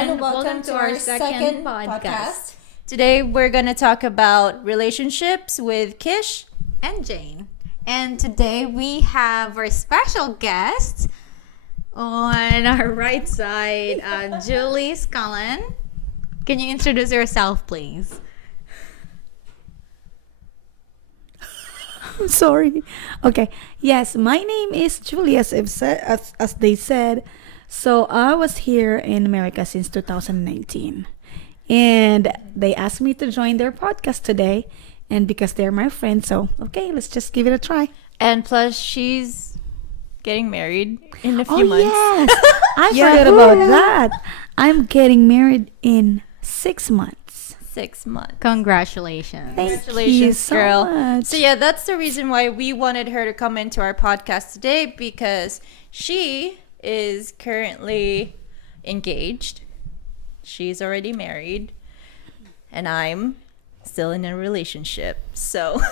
everyone. Welcome to our second podcast. Today we're going to talk about relationships with Kish and Jane. And today we have our special guest on our right side, Julie Scullin. Can you introduce yourself, please? I'm sorry. Okay. Yes, my name is Julie, as they said. So I was here in America since 2019. And they asked me to join their podcast today. And because they're my friends, so okay, let's just give it a try. And plus, she's getting married in a few months. Yes. I forgot about that. I'm getting married in 6 months. 6 months. Congratulations. Congratulations, girl. Much. So yeah, that's the reason why we wanted her to come into our podcast today, because she is currently engaged. She's already married. And I'm still in a relationship. So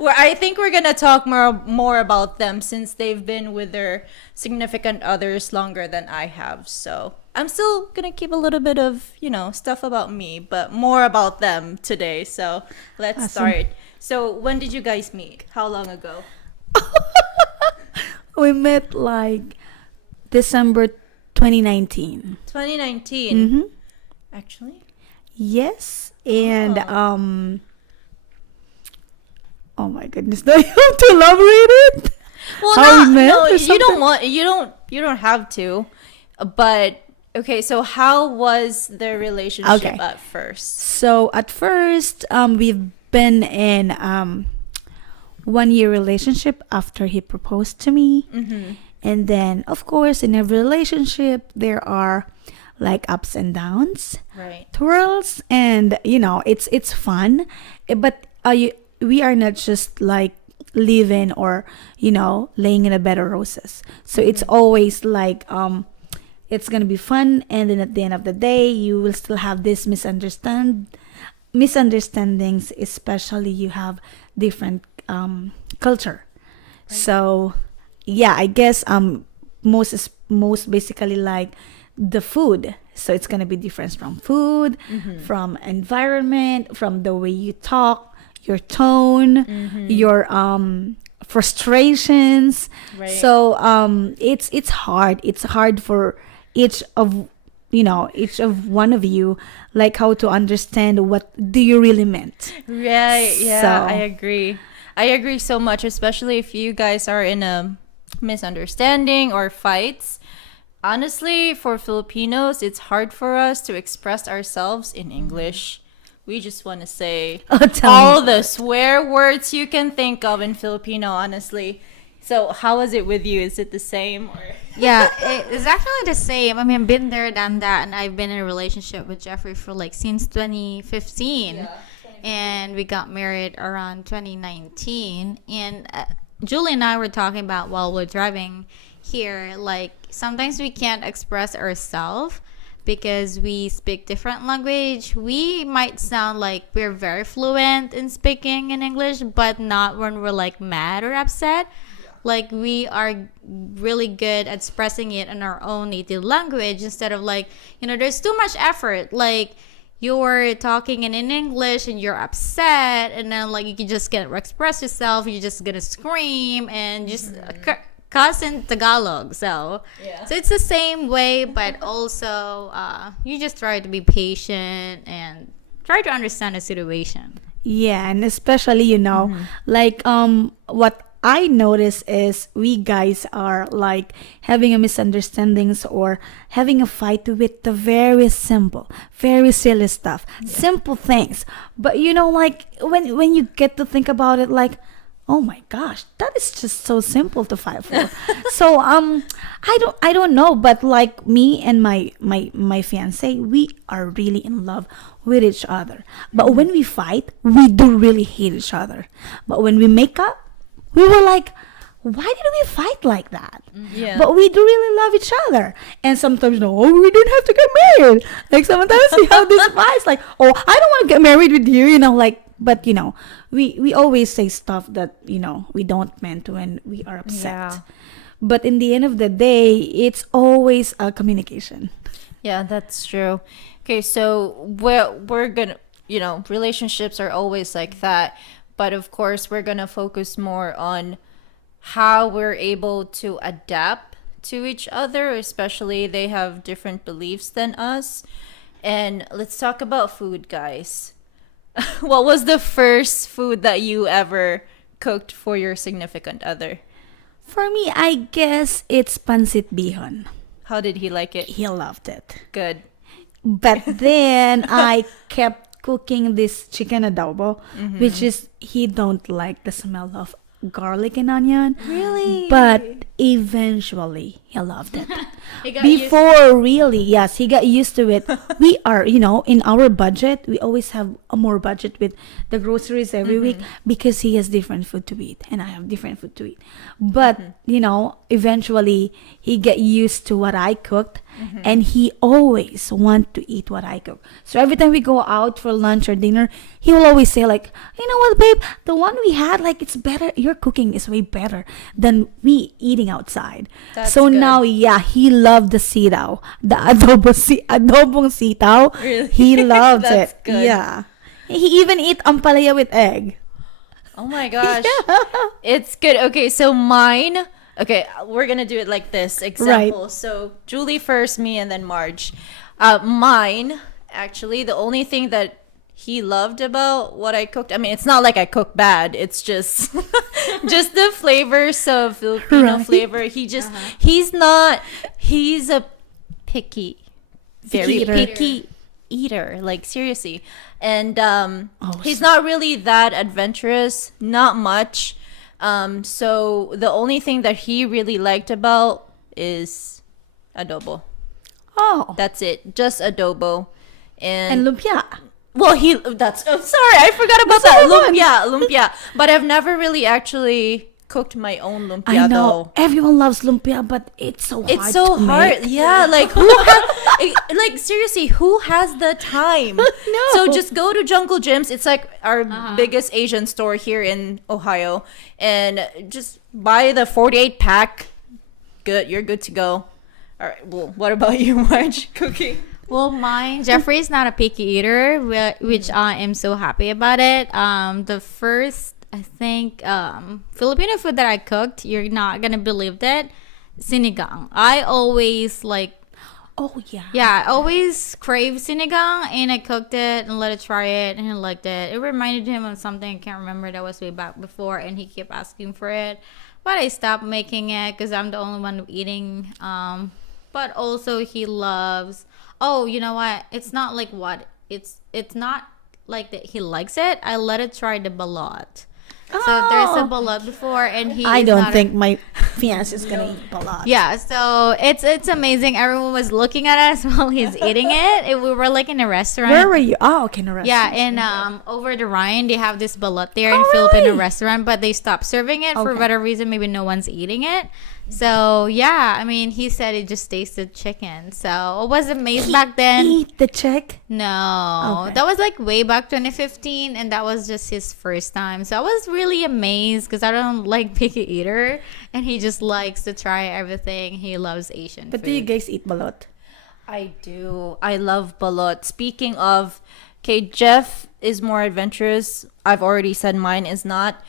I think we're gonna talk more about them, since they've been with their significant others longer than I have. So I'm still gonna keep a little bit of, stuff about me, but more about them today. So let's start. So when did you guys meet? How long ago? We met like December 2019. 2019. Mm-hmm. Actually? Yes. And oh my goodness, do I have to elaborate it? Well, you don't have to. But okay, so how was the relationship at first? So at first, we've been in 1 year relationship after he proposed to me. Mm-hmm. And then, of course, in every relationship, there are like ups and downs, right? Twirls, and it's fun. But we are not just like living or laying in a bed of roses. So it's always like it's gonna be fun, and then at the end of the day, you will still have this misunderstandings, especially you have different culture. Right. So yeah, I guess most basically like the food. So it's gonna be different from food, from environment, from the way you talk, your tone, your frustrations. Right. So it's hard. It's hard for each of one of you, like how to understand what do you really meant. Right. Yeah, so, I agree so much, especially if you guys are in a misunderstanding or fights. Honestly, for Filipinos, it's hard for us to express ourselves in English. We just want to say all the swear words you can think of in Filipino, honestly. So how was it with you? Is it the same? Or? Yeah, it's actually the same. I mean, I've been there, done that, and I've been in a relationship with Jeffrey for like since 2015. Yeah. And we got married around 2019. And Julie and I were talking about while we're driving here, like sometimes we can't express ourselves because we speak different language. We might sound like we're very fluent in speaking in English, but not when we're like mad or upset. Like we are really good at expressing it in our own native language, instead of like, there's too much effort. Like you're talking in English and you're upset, and then like you just can't express yourself. You're just gonna scream and just cuss in Tagalog. So it's the same way, but also you just try to be patient and try to understand the situation. Yeah, and especially like what I notice is we guys are like having a misunderstandings or having a fight with the very simple, very silly stuff, simple things. But like when you get to think about it, like, oh my gosh, that is just so simple to fight for. So I don't know, but like me and my fiance, we are really in love with each other. But when we fight, we do really hate each other. But when we make up, we were like, why did we fight like that? Yeah. But we do really love each other. And sometimes, we don't have to get married. Like sometimes we have this fights like, oh, I don't want to get married with you, But, we always say stuff that, we don't meant when we are upset. Yeah. But in the end of the day, it's always a communication. Yeah, that's true. Okay, so we're gonna, relationships are always like that, but of course we're gonna focus more on how we're able to adapt to each other, especially they have different beliefs than us. And let's talk about food, guys. What was the first food that you ever cooked for your significant other? For me, I guess it's pancit bihon. How did he like it? He loved it. Good. But then I kept cooking this chicken adobo, which is he don't like the smell of garlic and onion. Really? But eventually he loved it. He got Before really, yes, he got used to it. We are, in our budget, we always have a more budget with the groceries every week because he has different food to eat and I have different food to eat. But, eventually he get used to what I cooked and he always want to eat what I cook. So every time we go out for lunch or dinner, he will always say like, you know what, babe, the one we had, like it's better. Your cooking is way better than we eating outside. That's So good. now, yeah, he loved the sitaw, the adobong sitaw. Really? He loves That's it. good. Yeah, he even eat ampalaya with egg. Oh my gosh. It's good. Okay, so mine. Okay, we're gonna do it like this. Example. So Julie first, me, and then Marge. Mine, actually, the only thing that he loved about what I cooked. I mean, it's not like I cook bad. It's just just the flavors of Filipino Right. flavor. He's not. He's a picky, very eater. picky eater. Like seriously, and Oh, he's not really that adventurous. Not much. So the only thing that he really liked about is adobo. Oh, That's it. Just adobo. and lumpia. Well, that's. Oh, sorry, I forgot about That's that. another one. Lumpia. But I've never really actually cooked my own lumpia I know though. everyone loves lumpia, but it's so hard. It's so to hard. make. Yeah, like who has, like seriously, who has the time? No. So just go to Jungle Gyms. It's like our biggest Asian store here in Ohio, and just buy the 48 pack. Good, you're good to go. All right. Well, what about you, Marge? Cooking. Well, mine, Jeffrey's not a picky eater, which I am so happy about it. The first, I think, Filipino food that I cooked, you're not gonna believe that, sinigang. I always Oh yeah. yeah, I always crave sinigang, and I cooked it and let it try it, and he liked it. It reminded him of something I can't remember that was way back before, and he kept asking for it, but I stopped making it because I'm the only one eating. But also he loves. Oh, you know what? It's not like what it's not like that he likes it. I let it try the balot. So there's a balot before, and he. I is don't not think my fiance is gonna eat balat. Yeah, so it's amazing. Everyone was looking at us while he's eating it. We were like in a restaurant. Where were you? Oh, okay, no restaurant. Yeah, and over the Rhine, they have this balut there in Oh, Filipino really? restaurant, but they stopped serving it for Okay. whatever reason. Maybe no one's eating it. So yeah, I mean, he said it just tasted chicken. So I was amazed back then. Eat the chick. No, Okay. that was like way back 2015, and that was just his first time. So I was really amazed because I don't like picky eater, and he just likes to try everything. He loves Asian But food. do you guys eat balot? I do. I love balot. Speaking of, okay, Jeff is more adventurous. I've already said mine is not.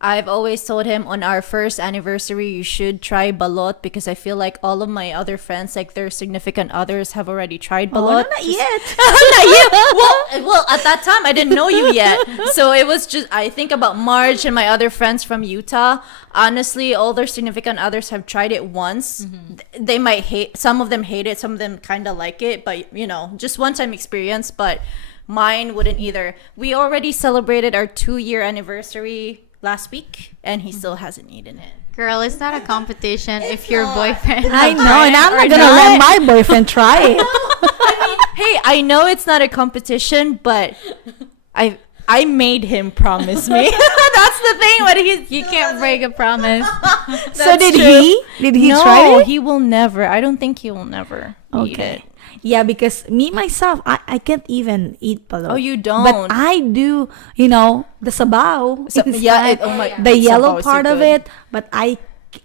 I've always told him on our first anniversary, you should try balot because I feel like all of my other friends, like their significant others, have already tried Oh, no, balot. not yet. Not you. Well, at that time I didn't know you yet, so it was just I think about Marge and my other friends from Utah. Honestly, all their significant others have tried it once. They might hate. Some of them hate it. Some of them kind of like it, but just one-time experience. But mine wouldn't either. We already celebrated our 2-year anniversary last week, and he still hasn't eaten it. Girl, it's not a competition if your boyfriend. I will know, try and it I'm or not gonna let my boyfriend try it. Hey, I know it's not a competition, but I made him promise me. That's the thing. But You can't break a promise. So did true. he? Did he no, try it? he will never. I don't think he will never eat it. Okay. Yeah, because me myself, I can't even eat balot. Oh, you don't? But I do, the sabaw. So- yeah, inside, oh my- the sabaw yellow is so part of good. it.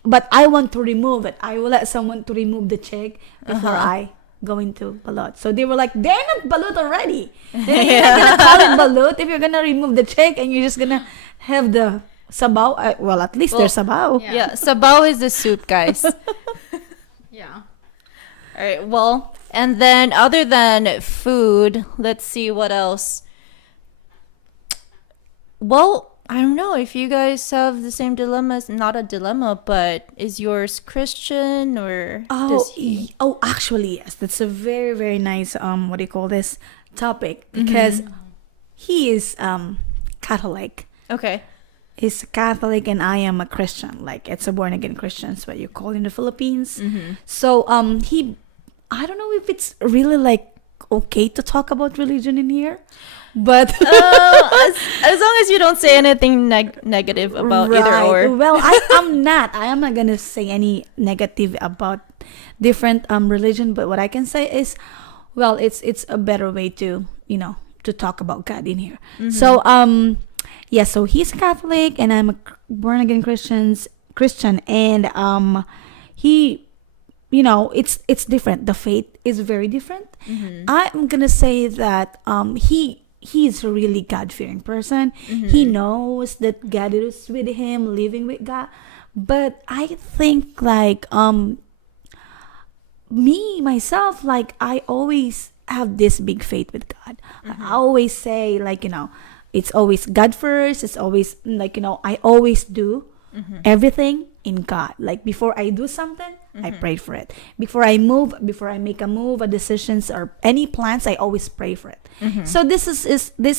But I want to remove it. I will let someone to remove the chick before I going to balut. So they were like, they're not balut already. You're not gonna call it balut if you're gonna remove the chick and you're just gonna have the sabaw. Well, at least there's sabaw. Yeah, sabaw is the soup, guys. Yeah. All right, well, and then other than food, let's see what else. Well, I don't know if you guys have the same dilemmas. Not a dilemma, but is yours Christian or does he? Actually, yes. That's a very, very nice what do you call this topic, because he is Catholic. Okay. He's Catholic and I am a Christian. Like, it's a born again Christian, is what you call in the Philippines. So he, I don't know if it's really like okay to talk about religion in here, but as long as you don't say anything negative about either or. Well, I'm not. I am not gonna say any negative about different religion. But what I can say is, well, it's a better way to to talk about God in here. So yeah. So he's Catholic and I'm a born again Christian, and he, it's different. The faith is very different. I'm gonna say that he's a really God-fearing person. He knows that God is with him, living with God. But I think like me myself, like I always have this big faith with God. I always say like it's always God first. It's always like I always do everything in God. Like before I do something, I pray for it. Before I make a move, a decisions or any plans, I always pray for it. So this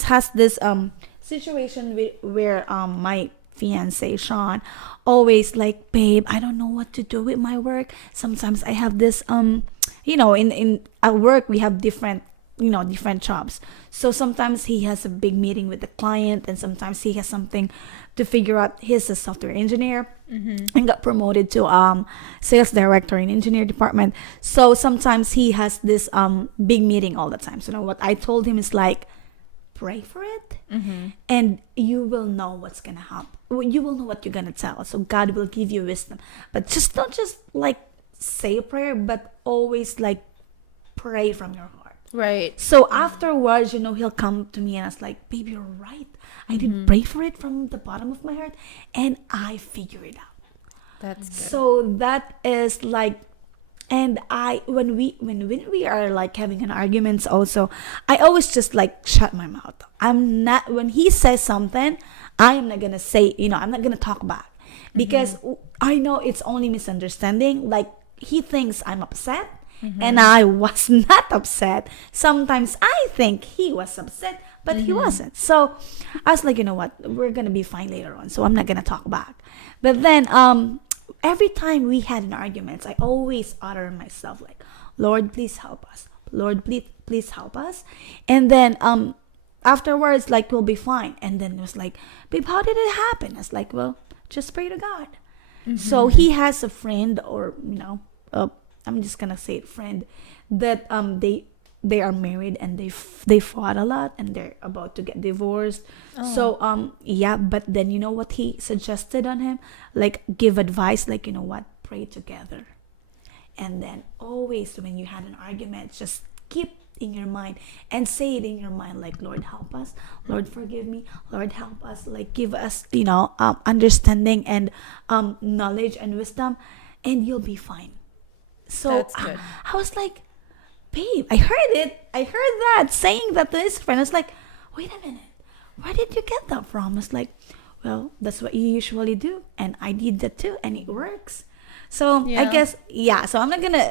has this situation where my fiance Sean always like, babe, I don't know what to do with my work. Sometimes I have this in at work we have different jobs. So sometimes he has a big meeting with the client, and sometimes he has something to figure out. He's a software engineer and got promoted to sales director in engineer department. So sometimes he has this big meeting all the time. So what I told him is like, pray for it, and you will know what's gonna happen. You will know what you're gonna tell. So God will give you wisdom. But just don't just like say a prayer, but always like pray from your heart. Right. So afterwards, he'll come to me and I was like, babe, you're right. I did pray for it from the bottom of my heart and I figure it out. That's good. So that is like, and when we are like having an arguments also, I always just like shut my mouth. I'm not, when he says something, I am not gonna say, I'm not gonna talk back, because I know it's only misunderstanding. Like he thinks I'm upset. And I was not upset. Sometimes I think he was upset, but he wasn't. So I was like, you know what? We're going to be fine later on. So I'm not going to talk back. But then every time we had an argument, I always utter myself like, Lord, please help us. Lord, please help us. And then afterwards, like, we'll be fine. And then it was like, babe, how did it happen? I was like, well, just pray to God. So he has a friend, or, I'm just gonna say it, friend, that they are married and they fought a lot and they're about to get divorced. So yeah, but then what he suggested on him, like give advice, like what, pray together. And then always when you had an argument, just keep in your mind and say it in your mind, like, Lord, help us, Lord, forgive me, Lord, help us, like give us understanding and knowledge and wisdom, and you'll be fine. So That's good. I was like, babe, I heard that saying that to his friend. I was like, wait a minute, where did you get that from? I was like, well, that's what you usually do, and I did that too, and it works. So I guess, yeah, so I'm not gonna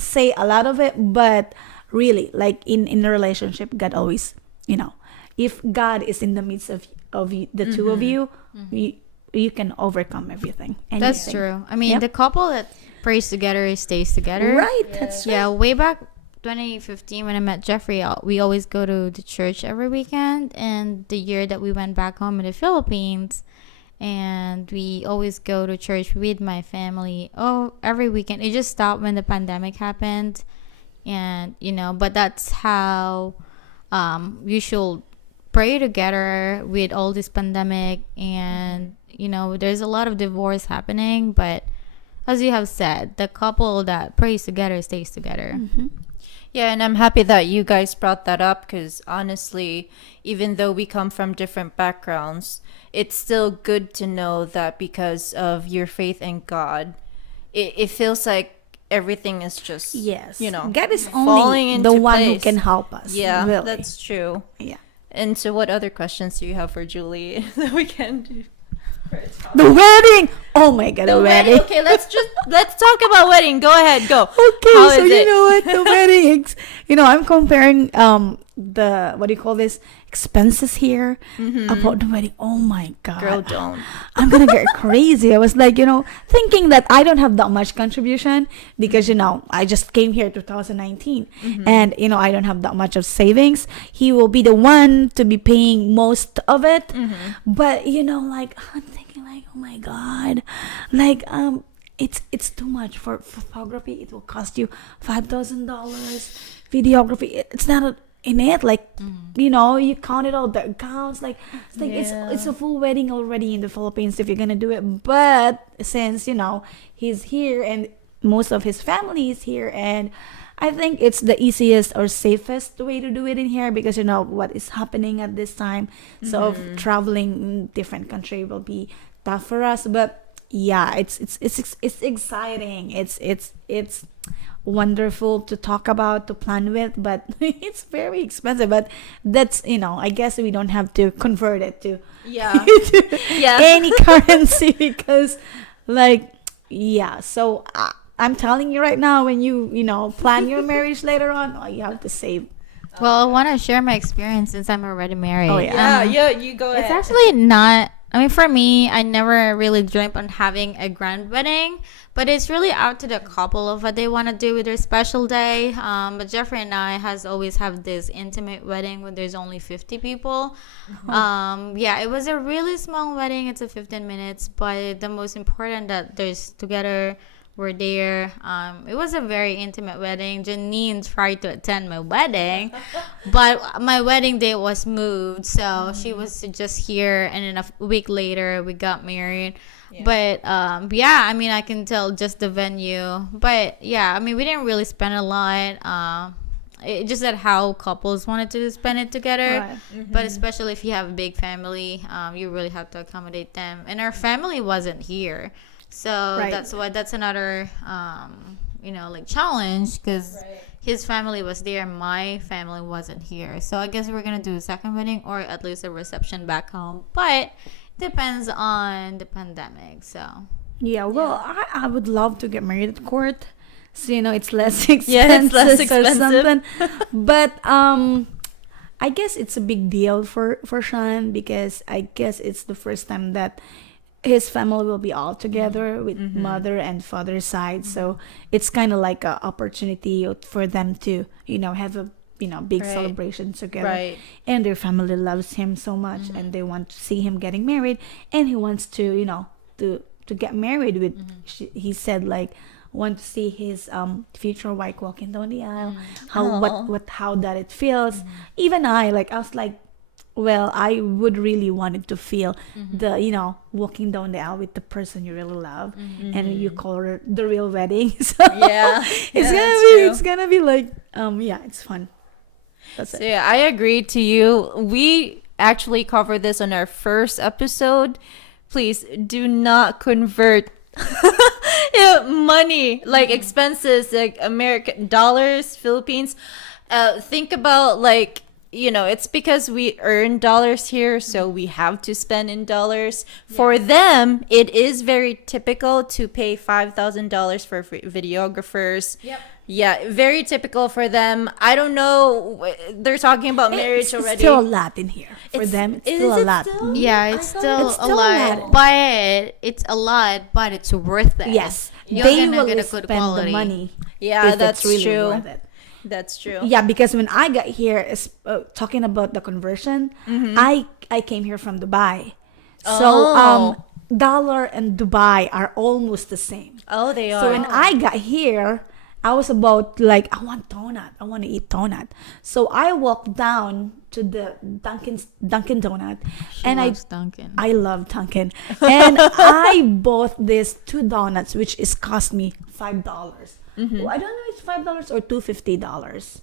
say a lot of it, but really, like in a relationship, God always, if God is in the midst of the two of you, you can overcome everything. That's true. I mean, the couple that prays together stays together. Right. That's right. Yeah, way back 2015 when I met Jeffrey, we always go to the church every weekend. And the year that we went back home in the Philippines, and we always go to church with my family every weekend. It just stopped when the pandemic happened, and but that's how you should pray together with all this pandemic. And there's a lot of divorce happening, but as you have said, the couple that prays together stays together. Yeah, and I'm happy that you guys brought that up because honestly, even though we come from different backgrounds, it's still good to know that because of your faith in God, it feels like everything is just, Yes. you know, God is falling only the into one who place. can help us. Yeah, Really. that's true. Yeah. And so, what other questions do you have for Julie that we can do? The wedding. Oh my God, the wedding. Okay, let's talk about wedding. Go ahead, go. Okay, How so is you it? know what the wedding I'm comparing the what do you call this expenses here about the wedding. Oh my God, Girl, don't. I'm gonna get crazy. I was like, thinking that I don't have that much contribution because I just came here 2019 and I don't have that much of savings. He will be the one to be paying most of it, but like I'm thinking like, oh my God, like it's too much for photography. It will cost you $5,000. Videography, it's not in it. Like you counted all the accounts. Like it's like it's a full wedding already in the Philippines if you're gonna do it. But since he's here and most of his family is here, and I think it's the easiest or safest way to do it in here because what is happening at this time. So traveling in different country will be tough for us. But yeah, it's exciting. It's wonderful to talk about, to plan with, but it's very expensive. But that's I guess we don't have to convert it to any currency because so I'm telling you right now, when you plan your marriage later on, you have to save. Well, I want to share my experience since I'm already married. Oh, yeah. You go ahead. It's actually not. I mean, for me, I never really dreamt on having a grand wedding, but it's really up to the couple of what they want to do with their special day. But Jeffrey and I has always have this intimate wedding when there's only 50 people. Yeah, it was a really small wedding. It's a 15 minutes, but the most important that there's together. We're there. It was a very intimate wedding. Janine tried to attend my wedding, but my wedding date was moved, so she was just here. And then a week later, we got married. Yeah. But I mean, I can tell just the venue. But yeah, I mean, we didn't really spend a lot. It just that how couples wanted to spend it together. Right. But especially if you have a big family, you really have to accommodate them. And our family wasn't here. So that's another challenge because his family was there, my family wasn't here. So I guess we're gonna do a second wedding or at least a reception back home, but depends on the pandemic. So I would love to get married at court, so it's less expensive, it's less expensive. or something. But I guess it's a big deal for Sean because I guess it's the first time that his family will be all together with mother and father's side. So it's kind of like an opportunity for them to, have a, big celebration together. Right. And their family loves him so much and they want to see him getting married. And he wants to, to get married with, he said want to see his future wife walking down the aisle, how that it feels. Even I was like, well, I would really wanted to feel the, walking down the aisle with the person you really love, and you call her the real wedding. So it's gonna be like, it's fun. That's it. Yeah, I agree to you. We actually covered this on our first episode. Please do not convert money, like expenses, like American dollars, Philippines. Think about it's because we earn dollars here, so we have to spend in dollars. Yeah. For them, it is very typical to pay $5,000 for videographers. Yep. Yeah, very typical for them. I don't know. They're talking about marriage already. It's still a lot in here. For them, it's still a lot. Yeah, it's still a lot. But it's a lot, but it's worth it. Yes. They will get a good spend quality. The money. Yeah, that's really true. Worth it. That's true. Yeah, because when I got here, talking about the conversion, I came here from Dubai. So dollar and Dubai are almost the same. Oh, they are. So when I got here, I was about I want donut. I want to eat donut. So I walked down to the Dunkin' Donut. I love Dunkin'. And I bought these 2 donuts, which is cost me $5. Well, I don't know if it's $5 or $250.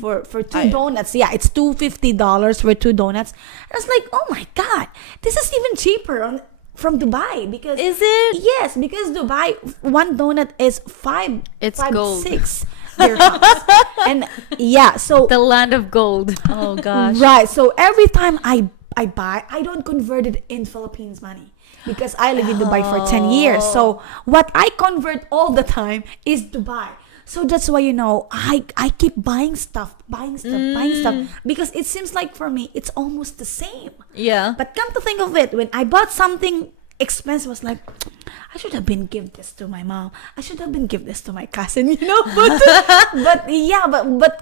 for two donuts. Yeah, it's $250 for two donuts. I was like, oh my god, this is even cheaper from Dubai because Is it? yes, because Dubai one donut is It's five gold. 6 dirhams. And yeah, so The land of gold. Oh gosh. right, so every time I buy, I don't convert it in Philippines money because I live in Dubai for 10 years. So what I convert all the time is Dubai. So that's why I keep buying stuff buying stuff because it seems like for me it's almost the same. Yeah. But come to think of it, when I bought something expensive, I was like, I should have been give this to my mom. I should have been give this to my cousin, But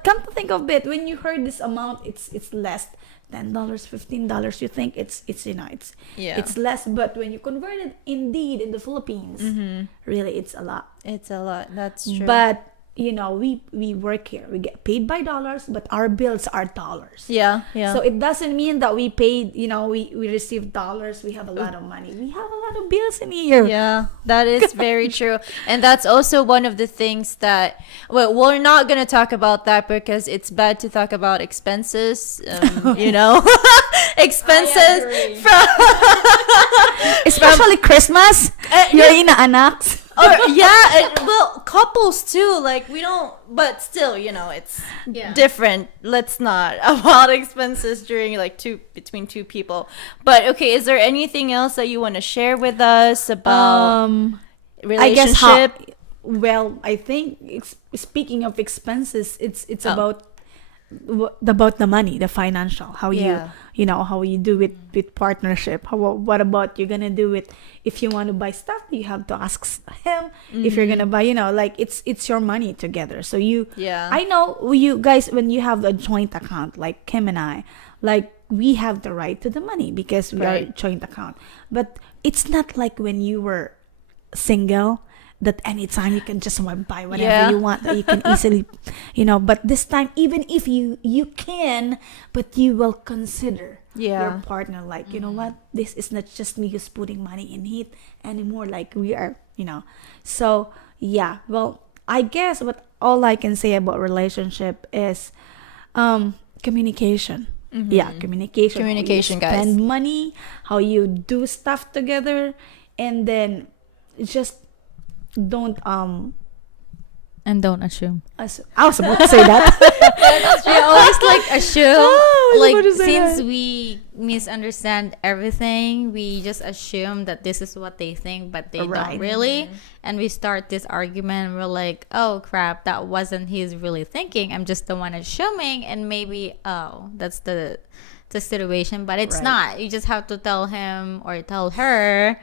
come to think of it, when you heard this amount, it's less. $10, $15, you think it's Yeah. it's less, but when you convert it indeed in the Philippines, really it's a lot. It's a lot. That's true. But we work here, we get paid by dollars, but our bills are dollars. yeah. Yeah. So it doesn't mean that we paid, we receive dollars, we have a lot of money. We have a lot of bills in here. Yeah, that is very true. And that's also one of the things that, well, we're not going to talk about that because it's bad to talk about expenses, expenses from, Especially Christmas, your inaanak. well, couples too, like we don't, but still, it's different. Let's not about expenses during between two people. But okay, is there anything else that you want to share with us about relationship? I guess I think speaking of expenses, it's about the money, the financial, how how you do it with partnership. What about you're gonna do it if you want to buy stuff? You have to ask him if you're gonna buy. It's your money together. So I know you guys, when you have a joint account like Kim and I, like we have the right to the money because we are joint account. But it's not like when you were single, that anytime you can just buy whatever you want, that you can easily, but this time, even if you can, but you will consider your partner, like, you know what, this is not just me who's putting money in it anymore, like we are, so well, I guess all I can say about relationship is communication. Communication, Communication, how you guys. spend money, how you do stuff together, and then just don't And don't assume. I was about to say that. We always assume. Oh, I was about to say Since that. we misunderstand everything, we just assume that this is what they think, but they Right. don't really. And we start this argument. And we're like, oh crap, that wasn't his really thinking. I'm just the one assuming, and maybe that's the situation, but it's Right. not. You just have to tell him or tell her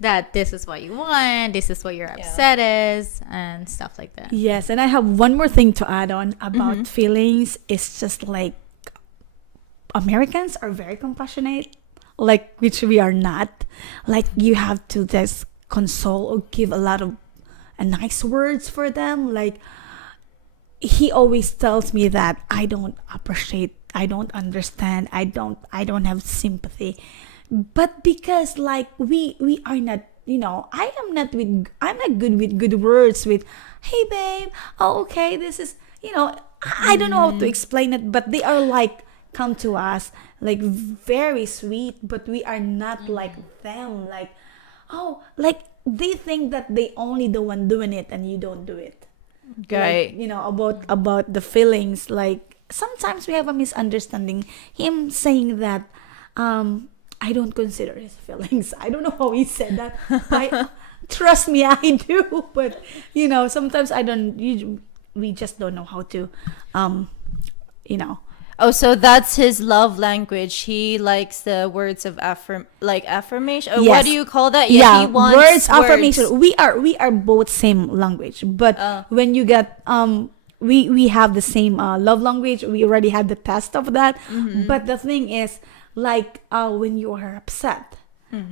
that this is what you want, this is what your upset is, and stuff like that. Yes, and I have one more thing to add on about feelings. It's just like Americans are very compassionate, like which we are not. Like you have to just console or give a lot of nice words for them. Like he always tells me that I don't appreciate, I don't understand, I don't have sympathy. But because like we are not, I'm not good with good words, with hey babe, oh okay, this is, I don't know how to explain it, but they are like come to us like very sweet, but we are not like them, like like they think that they only the one doing it and you don't do it. Right. Like, about the feelings, like sometimes we have a misunderstanding, him saying that I don't consider his feelings. I don't know how he said that. Trust me, I do. But sometimes I don't. We just don't know how to, Oh, so that's his love language. He likes the words of affirmation. Or Yes. what do you call that? He He wants words affirmation. We are both same language, but when you get we have the same love language. We already had the test of that. But the thing is, like when you are upset,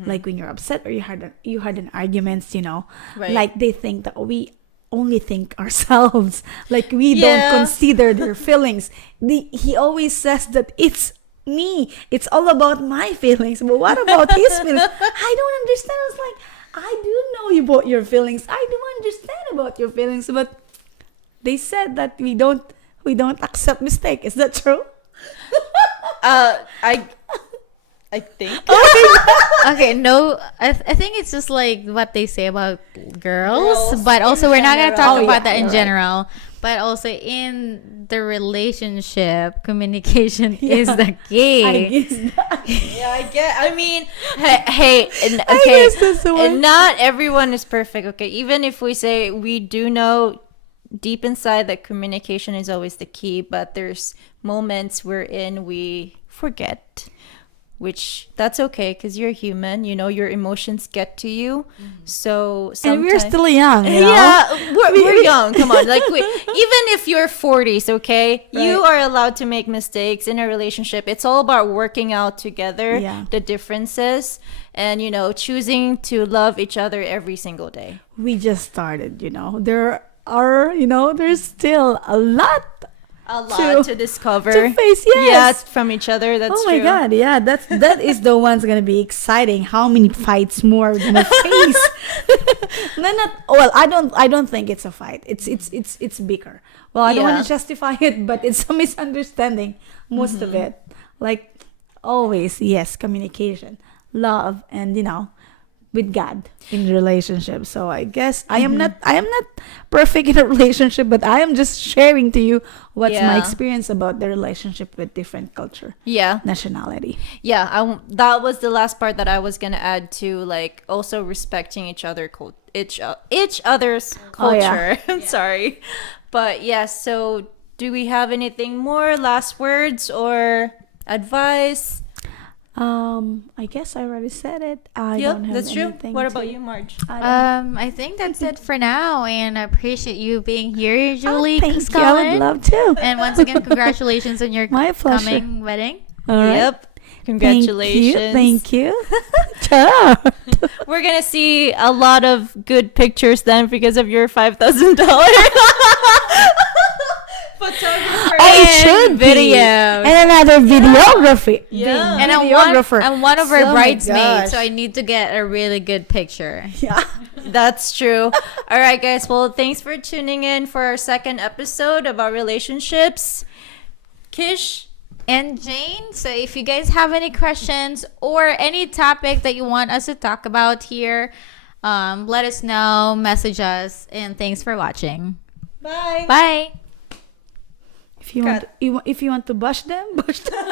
like when you're upset or you had an arguments, Right. like they think that we only think ourselves, like we don't consider their feelings. He always says that it's me, it's all about my feelings, but what about his feelings? I don't understand. I was like, I do know about your feelings, I do understand about your feelings, but they said that we don't we don't accept mistake. Is that true? I think. Okay, no, I think it's just like what they say about girls, but also in we're not gonna general. talk Oh, about yeah, that in you're right. general. But also in the relationship, communication is the key. I guess that. Yeah, I get. I mean, hey, I okay, guess that's the one. and not everyone is perfect. Okay, even if we say we do know deep inside that communication is always the key, but there's moments wherein we forget, which that's okay because you're human. You know, your emotions get to you. So And we're sometimes. still young, you know? Yeah, we're young. Come on, like even if you're 40s, okay, you Right. are allowed to make mistakes in a relationship. It's all about working out together Yeah. the differences, and choosing to love each other every single day. We just started, you know. There are, there's still a lot A lot to discover. to face. Yeah, Yes. from each other. That's Oh my true. God, yeah, that is the one's gonna be exciting. How many fights more we're gonna face? No, not well. I don't think it's a fight. It's bigger. Well, I don't want Yeah. to justify it, but it's a misunderstanding. Most of it, like always, yes, communication, love, and with God in the relationship. So I guess I am not perfect in a relationship, but I am just sharing to you what's my Yeah. experience about the relationship with different culture, Yeah. nationality. Yeah, that was the last part that I was gonna add to, like, also respecting each other's Oh, yeah. culture. I'm sorry, but yeah. So, do we have anything more? Last words or advice? I guess I already said it. I Yep, don't have that's true. anything What to- about you, Marge? I don't- I think that's it for now, and I appreciate you being here, Julie. Thank you. I would Scullin. love to. And once again, congratulations on your My pleasure. coming wedding. All right. Yep. Congratulations. Thank you. Ciao. We're gonna see a lot of good pictures then because of your $5,000 photographer. Oh, it And should be. videos. And another videography. Yeah. And videographer. I'm one of our Oh my bridesmaids, gosh. so I need to get a really good picture. Yeah. That's true. All right, guys. Well, thanks for tuning in for our second episode about relationships. Kish, And Jane, so if you guys have any questions or any topic that you want us to talk about here, let us know, message us, and thanks for watching. bye. Bye. If you want to bash them, bash them.